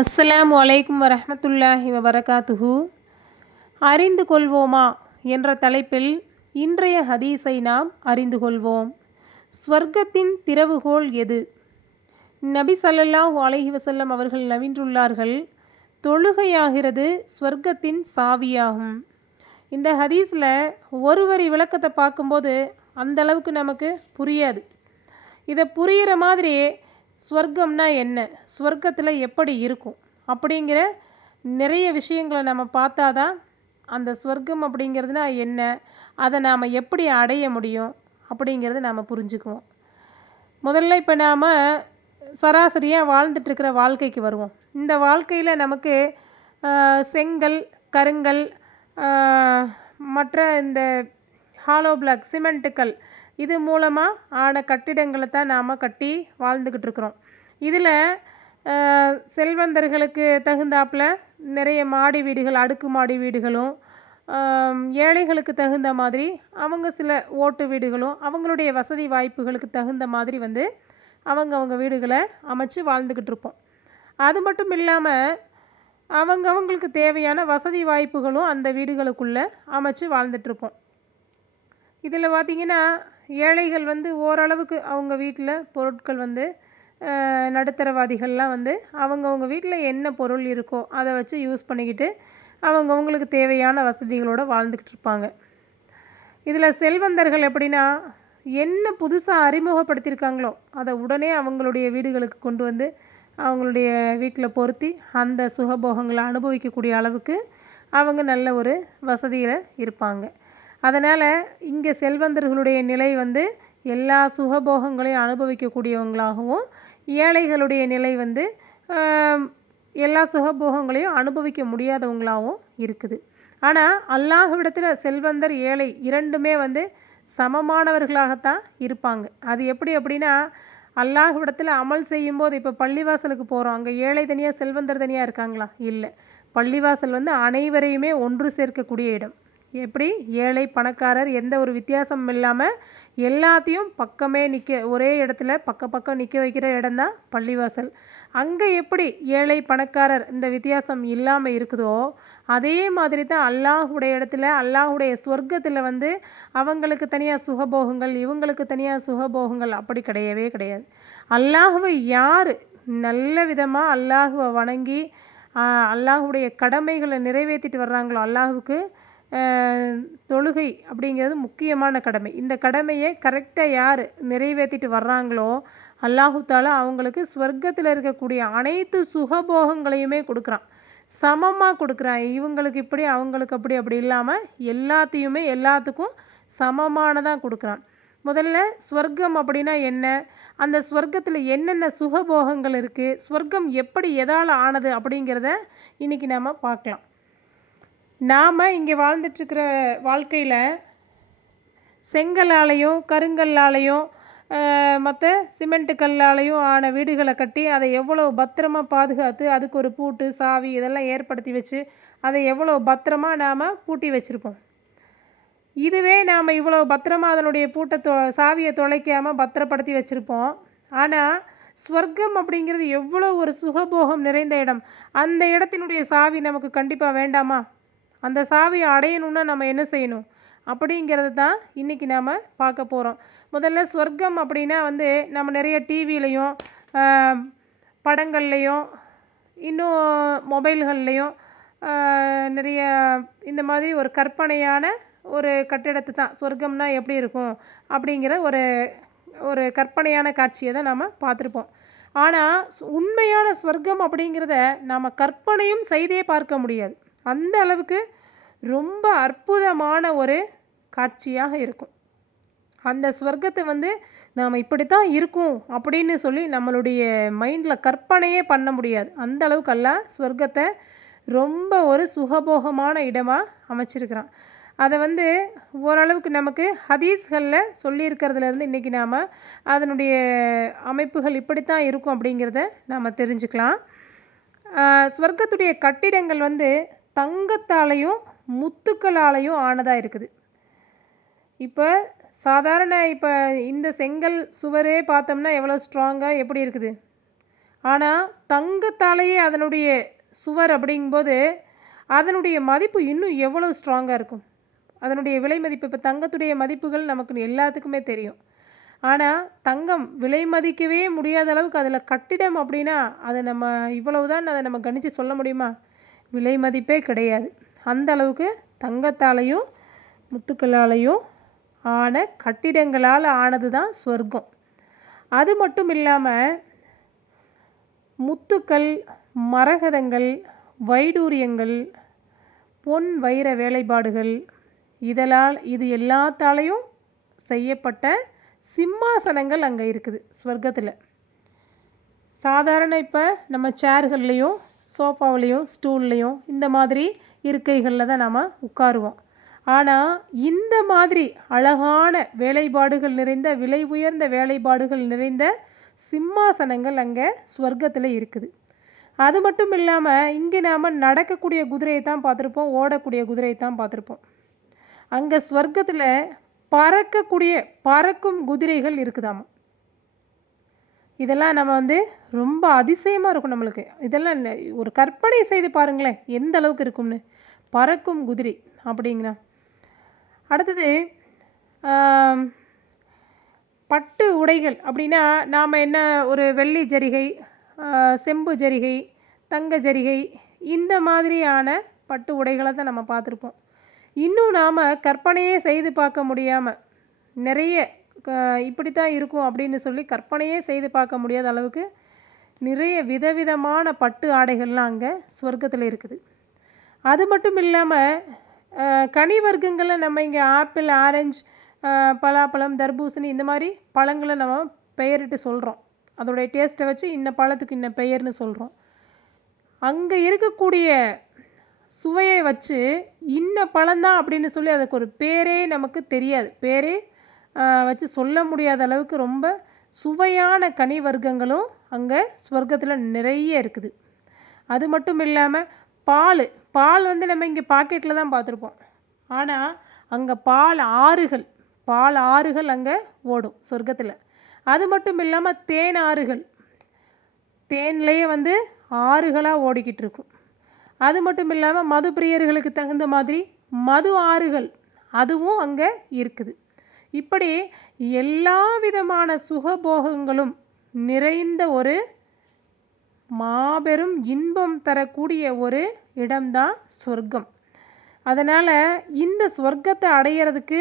அஸ்ஸலாமு அலைக்கும் வரஹ்மத்துல்லாஹி வபரகாத்துஹு. அறிந்து கொள்வோமா என்ற தலைப்பில் இன்றைய ஹதீஸை நாம் அறிந்து கொள்வோம். ஸ்வர்க்கத்தின் திறவுகோல் எது? நபி ஸல்லல்லாஹு அலைஹி வஸல்லம் அவர்கள் நவின்றுள்ளார்கள், தொழுகையாகிறது ஸ்வர்க்கத்தின் சாவியாகும். இந்த ஹதீஸில் ஒரு வரி விளக்கத்தை பார்க்கும்போது அந்த அளவுக்கு நமக்கு புரியாது. இதை புரிகிற மாதிரி ஸ்வர்க்கம்னா என்ன, ஸ்வர்க்கத்தில் எப்படி இருக்கும் அப்படிங்கிற நிறைய விஷயங்களை நம்ம பார்த்தா தான் அந்த ஸ்வர்க்கம் அப்படிங்கிறதுனா என்ன, அதை நாம் எப்படி அடைய முடியும் அப்படிங்கிறத நாம் புரிஞ்சுக்குவோம். முதல்ல இப்போ நாம் சராசரியாக வாழ்ந்துட்டுருக்கிற வாழ்க்கைக்கு வருவோம். இந்த வாழ்க்கையில் நமக்கு செங்கல், கருங்கல், மற்ற இந்த ஹாலோ பிளாக், சிமெண்ட்டுக்கள், இது மூலமாக ஆன கட்டிடங்களை தான் நாம் கட்டி வாழ்ந்துக்கிட்டு இருக்கிறோம். இதில் செல்வந்தர்களுக்கு தகுந்தாப்பில் நிறைய மாடி வீடுகள், அடுக்கு மாடி வீடுகளும், ஏழைகளுக்கு தகுந்த மாதிரி அவங்க சில ஓட்டு வீடுகளும், அவங்களுடைய வசதி வாய்ப்புகளுக்கு தகுந்த மாதிரி அவங்க வீடுகளை அமைச்சு வாழ்ந்துக்கிட்டு இருப்போம். அது மட்டும் இல்லாமல் அவங்களுக்கு தேவையான வசதி வாய்ப்புகளும் அந்த வீடுகளுக்குள்ளே அமைச்சு வாழ்ந்துட்டுருப்போம். இதில் பார்த்திங்கன்னா ஏழைகள் ஓரளவுக்கு அவங்க வீட்டில் பொருட்கள் நடுத்தரவாதிகள்லாம் அவங்கவுங்க வீட்டில் என்ன பொருள் இருக்கோ அதை வச்சு யூஸ் பண்ணிக்கிட்டு அவங்களுக்கு தேவையான வசதிகளோடு வாழ்ந்துக்கிட்டு இருப்பாங்க. இதில் செல்வந்தர்கள் எப்படின்னா, என்ன புதுசாக அறிமுகப்படுத்தியிருக்காங்களோ அதை உடனே அவங்களுடைய வீடுகளுக்கு கொண்டு அவங்களுடைய வீட்டில் பொருத்தி அந்த சுகபோகங்களை அனுபவிக்கக்கூடிய அளவுக்கு அவங்க நல்ல ஒரு வசதியில் இருப்பாங்க. அதனால் இங்கே செல்வந்தர்களுடைய நிலை எல்லா சுகபோகங்களையும் அனுபவிக்கக்கூடியவங்களாகவும், ஏழைகளுடைய நிலை எல்லா சுகபோகங்களையும் அனுபவிக்க முடியாதவங்களாகவும் இருக்குது. ஆனால் அல்லாஹ்விடத்தில் செல்வந்தர், ஏழை இரண்டுமே சமமானவர்களாகத்தான் இருப்பாங்க. அது எப்படி அப்படின்னா, அல்லாஹ்விடத்தில் அமல் செய்யும்போது, இப்போ பள்ளிவாசலுக்கு போகிறோம், அங்கே ஏழை தனியாக செல்வந்தர் தனியாக இருக்காங்களா? இல்லை. பள்ளிவாசல் அனைவரையுமே ஒன்று சேர்க்கக்கூடிய இடம். எப்படி ஏழை பணக்காரர் எந்த ஒரு வித்தியாசமும் இல்லாமல் எல்லாத்தையும் பக்கமே ஒரே இடத்துல பக்கம் நிற்க வைக்கிற இடம்தான் பள்ளிவாசல். அங்கே எப்படி ஏழை பணக்காரர் இந்த வித்தியாசம் இல்லாமல் இருக்குதோ, அதே மாதிரி தான் அல்லாஹுடைய இடத்துல, அல்லாஹுடைய சொர்க்கத்தில் அவங்களுக்கு தனியாக சுகபோகங்கள், இவங்களுக்கு தனியாக சுகபோகங்கள் அப்படி கிடையவே கிடையாது. அல்லாஹுவை யார் நல்ல விதமாக அல்லாஹுவை வணங்கி அல்லாஹுடைய கடமைகளை நிறைவேற்றிட்டு வர்றாங்களோ, அல்லாஹுக்கு தொழுகை அப்படிங்கிறது முக்கியமான கடமை. இந்த கடமையை கரெக்டாக யார் நிறைவேற்றிட்டு வர்றாங்களோ, அல்லாஹு தாலா அவங்களுக்கு ஸ்வர்க்கத்தில் இருக்கக்கூடிய அனைத்து சுகபோகங்களையுமே கொடுக்குறான். சமமாக கொடுக்குறான். இவங்களுக்கு இப்படி, அவங்களுக்கு அப்படி இல்லாமல் எல்லாத்தையுமே எல்லாத்துக்கும் சமமானதாக கொடுக்குறான். முதல்ல ஸ்வர்க்கம் அப்படின்னா என்ன, அந்த ஸ்வர்க்கத்தில் என்னென்ன சுகபோகங்கள் இருக்குது, ஸ்வர்க்கம் எப்படி எதால் ஆனது அப்படிங்கிறத இன்றைக்கி நாம் பார்க்கலாம். நாம் இங்கே வாழ்ந்துட்டுருக்கிற வாழ்க்கையில் செங்கல்லாலையும் கருங்கல்லாலையும் மற்ற சிமெண்ட்டு கல்லாலையும் ஆன வீடுகளை கட்டி அதை எவ்வளோ பத்திரமாக பாதுகாத்து அதுக்கு ஒரு பூட்டு, சாவி இதெல்லாம் ஏற்படுத்தி வச்சு அதை எவ்வளோ பத்திரமாக நாம் பூட்டி வச்சுருப்போம். இதுவே நாம் இவ்வளோ பத்திரமாக அதனுடைய சாவியை தொலைக்காமல் பத்திரப்படுத்தி வச்சுருப்போம். ஆனால் ஸ்வர்க்கம் அப்படிங்கிறது எவ்வளோ ஒரு சுகபோகம் நிறைந்த இடம். அந்த இடத்தினுடைய சாவி நமக்கு கண்டிப்பாக வேண்டாமா? அந்த சாவியை அடையணுன்னா நம்ம என்ன செய்யணும் அப்படிங்கிறது தான் இன்றைக்கி நாம் பார்க்க போகிறோம். முதல்ல ஸ்வர்க்கம் அப்படின்னா நம்ம நிறைய டிவிலையும் படங்கள்லையும் இன்னும் மொபைல்கள்லையும் நிறைய இந்த மாதிரி ஒரு கற்பனையான ஒரு கட்டிடத்தை தான் சொர்க்கம்னா எப்படி இருக்கும் அப்படிங்கிற ஒரு கற்பனையான காட்சியை தான் நாம் பார்த்துருப்போம். ஆனால் உண்மையான ஸ்வர்க்கம் அப்படிங்கிறத நாம் கற்பனையும் செய்தே பார்க்க முடியாது. அந்த அளவுக்கு ரொம்ப அற்புதமான ஒரு காட்சியாக இருக்கும். அந்த ஸ்வர்க்கத்தை நாம் இப்படித்தான் இருக்கும் அப்படின்னு சொல்லி நம்மளுடைய மைண்டில் கற்பனையே பண்ண முடியாது. அந்த அளவுக்கு அல்லாஹ் ஸ்வர்க்கத்தை ரொம்ப ஒரு சுகபோகமான இடமாக அமைச்சிருக்கிறான். அதை ஓரளவுக்கு நமக்கு ஹதீஸ்களில் சொல்லியிருக்கிறதுலேருந்து இன்றைக்கி நாம் அதனுடைய அமைப்புகள் இப்படித்தான் இருக்கும் அப்படிங்கிறத நாம் தெரிஞ்சுக்கலாம். ஸ்வர்க்கத்துடைய கட்டிடங்கள் தங்கத்தாலையும் முத்துக்களாலையும் ஆனதாக இருக்குது. இப்போ சாதாரண இந்த செங்கல் சுவரே பார்த்தோம்னா எவ்வளோ ஸ்ட்ராங்காக எப்படி இருக்குது. ஆனால் தங்கத்தாலேயே அதனுடைய சுவர் அப்படிங்கும்போது அதனுடைய மதிப்பு இன்னும் எவ்வளோ ஸ்ட்ராங்காக இருக்கும். அதனுடைய விலை மதிப்பு இப்போ தங்கத்துடைய மதிப்புகள் நமக்கு எல்லாத்துக்குமே தெரியும். ஆனால் தங்கம் விலை மதிக்கவே முடியாத அளவுக்கு அதில் கட்டிடம் அப்படின்னா அதை நம்ம இவ்வளவு தான் அதை நம்ம கணிச்சு சொல்ல முடியுமா? விலை மதிப்பே கிடையாது. அந்த அளவுக்கு தங்கத்தாலையும் முத்துக்களாலையும் ஆன கட்டிடங்களால் ஆனது தான் சொர்க்கம். அது மட்டும் இல்லாமல் முத்துக்கள், மரகதங்கள், வைடூரியங்கள், பொன் வைர வேலைப்பாடுகள் இது எல்லாத்தாலையும் செய்யப்பட்ட சிம்மாசனங்கள் அங்கே இருக்குது சொர்க்கத்தில். சாதாரண இப்போ நம்ம சேர்கள்லேயும் சோஃபாவிலையும் ஸ்டூல்லையும் இந்த மாதிரி இருக்கைகளில் தான் நாம் உட்காருவோம். ஆனால் இந்த மாதிரி அழகான வேலைப்பாடுகள் நிறைந்த விலை உயர்ந்த வேலைப்பாடுகள் நிறைந்த சிம்மாசனங்கள் அங்கே சொர்க்கத்தில் இருக்குது. அது மட்டும் இல்லாமல் இங்கே நாம் நடக்கக்கூடிய குதிரையை தான் பார்த்துருப்போம், ஓடக்கூடிய குதிரையை தான் பார்த்துருப்போம். அங்கே சொர்க்கத்தில் பறக்கும் குதிரைகள் இருக்குதாமா. இதெல்லாம் நம்ம ரொம்ப அதிசயமாக இருக்கும் நம்மளுக்கு. இதெல்லாம் ஒரு கற்பனை செய்து பாருங்களேன் எந்த அளவுக்கு இருக்கும்னு. பறக்கும் குதிரை அப்படிங்களா. அடுத்தது பட்டு உடைகள் அப்படின்னா நாம் என்ன ஒரு வெள்ளி ஜரிகை, செம்பு ஜரிகை, தங்க ஜரிகை இந்த மாதிரியான பட்டு உடைகளை தான் நம்ம பார்த்துருப்போம். இன்னும் நாம் கற்பனையே செய்து பார்க்க முடியாமல் நிறைய இப்படித்தான் இருக்கும் அப்படின்னு சொல்லி கற்பனையே செய்து பார்க்க முடியாத அளவுக்கு நிறைய விதவிதமான பட்டு ஆடைகள்லாம் அங்கே சொர்க்கத்தில் இருக்குது. அது மட்டும் இல்லாமல் கனி வர்க்கங்களில் நம்ம இங்கே ஆப்பிள், ஆரஞ்சு, பலாப்பழம், தர்பூசணி இந்த மாதிரி பழங்களை நம்ம பெயரிட்டு சொல்கிறோம். அதோடைய டேஸ்ட்டை வச்சு இன்ன பழத்துக்கு இன்ன பெயர்னு சொல்கிறோம். அங்கே இருக்கக்கூடிய சுவையை வச்சு இன்ன பழம்தான் அப்படின்னு சொல்லி அதுக்கு ஒரு பேரே நமக்கு தெரியாது. பேரே வச்சு சொல்ல முடியாத அளவுக்கு ரொம்ப சுவையான கனி வர்க்கங்களும் அங்கே சொர்க்கத்தில் நிறைய இருக்குது. அது மட்டும் இல்லாமல் பால் நம்ம இங்கே பாக்கெட்டில் தான் பார்த்துருப்போம். ஆனால் அங்கே பால் ஆறுகள் அங்கே ஓடும் சொர்க்கத்தில். அது மட்டும் இல்லாமல் தேன்லேயே ஆறுகளாக ஓடிக்கிட்டு இருக்கும். அது மட்டும் இல்லாமல் மது பிரியர்களுக்கு தகுந்த மாதிரி மது ஆறுகள் அதுவும் அங்கே இருக்குது. இப்படி எல்லா விதமான சுகபோகங்களும் நிறைந்த ஒரு மாபெரும் இன்பம் தரக்கூடிய ஒரு இடம்தான் சொர்க்கம். அதனால் இந்த சொர்க்கத்தை அடையிறதுக்கு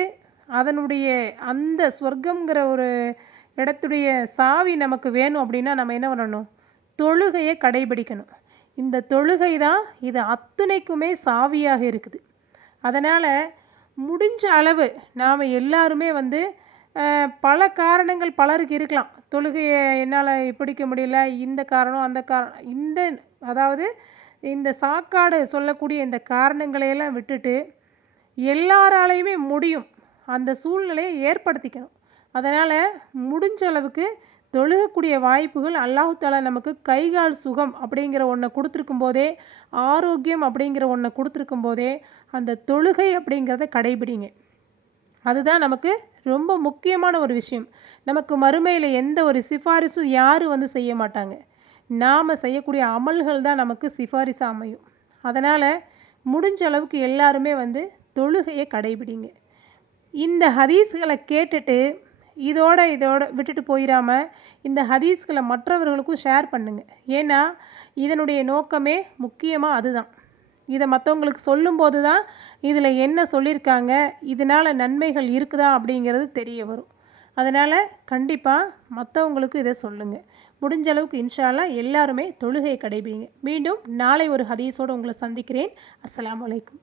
அதனுடைய அந்த சொர்க்கங்கிற ஒரு இடத்துடைய சாவி நமக்கு வேணும் அப்படின்னா நம்ம என்ன பண்ணணும்? தொழுகையை கடைபிடிக்கணும். இந்த தொழுகை தான் இது அத்துணைக்குமே சாவியாக இருக்குது. அதனால் முடிஞ்ச அளவு நாம் எல்லாருமே பல காரணங்கள் பலருக்கு இருக்கலாம். தொழுகையை என்னால் பிடிக்க முடியல, இந்த காரணம் அந்த காரணம் அதாவது இந்த சாக்காடு சொல்லக்கூடிய இந்த காரணங்களையெல்லாம் விட்டுட்டு எல்லாராலையுமே முடியும் அந்த சூழ்நிலையை ஏற்படுத்திக்கணும். அதனால் முடிஞ்ச அளவுக்கு தொழுகக்கூடிய வாய்ப்புகள் அல்லாஹ் தஆலா நமக்கு கைகால் சுகம் அப்படிங்கிற ஒன்றை கொடுத்துருக்கும் போதே, ஆரோக்கியம் அப்படிங்கிற ஒன்றை கொடுத்துருக்கும் போதே அந்த தொழுகை அப்படிங்கிறத கடைபிடிங்க. அதுதான் நமக்கு ரொம்ப முக்கியமான ஒரு விஷயம். நமக்கு மறுமையில் எந்த ஒரு சிஃபாரிசும் யாரும் செய்ய மாட்டாங்க. நாம் செய்யக்கூடிய அமல்கள் தான் நமக்கு சிஃபாரிசாக அமையும். அதனால் முடிஞ்ச அளவுக்கு எல்லாருமே தொழுகையை கடைபிடிங்க. இந்த ஹதீஸ்களை கேட்டுட்டு இதோட விட்டுட்டு போயிடாமல் இந்த ஹதீஸ்களை மற்றவர்களுக்கும் ஷேர் பண்ணுங்கள். ஏன்னா இதனுடைய நோக்கமே முக்கியமாக அதுதான். இதை மற்றவங்களுக்கு சொல்லும்போது தான் இதில் என்ன சொல்லியிருக்காங்க, இதனால் நன்மைகள் இருக்குதா அப்படிங்கிறது தெரிய வரும். அதனால் கண்டிப்பாக மற்றவங்களுக்கும் இதை சொல்லுங்கள். முடிஞ்ச அளவுக்கு இன்ஷா அல்லாஹ் எல்லாருமே தொழுகையை கடைபிடிங்க. மீண்டும் நாளை ஒரு ஹதீஸோடு உங்களை சந்திக்கிறேன். அஸ்ஸலாமு அலைக்கும்.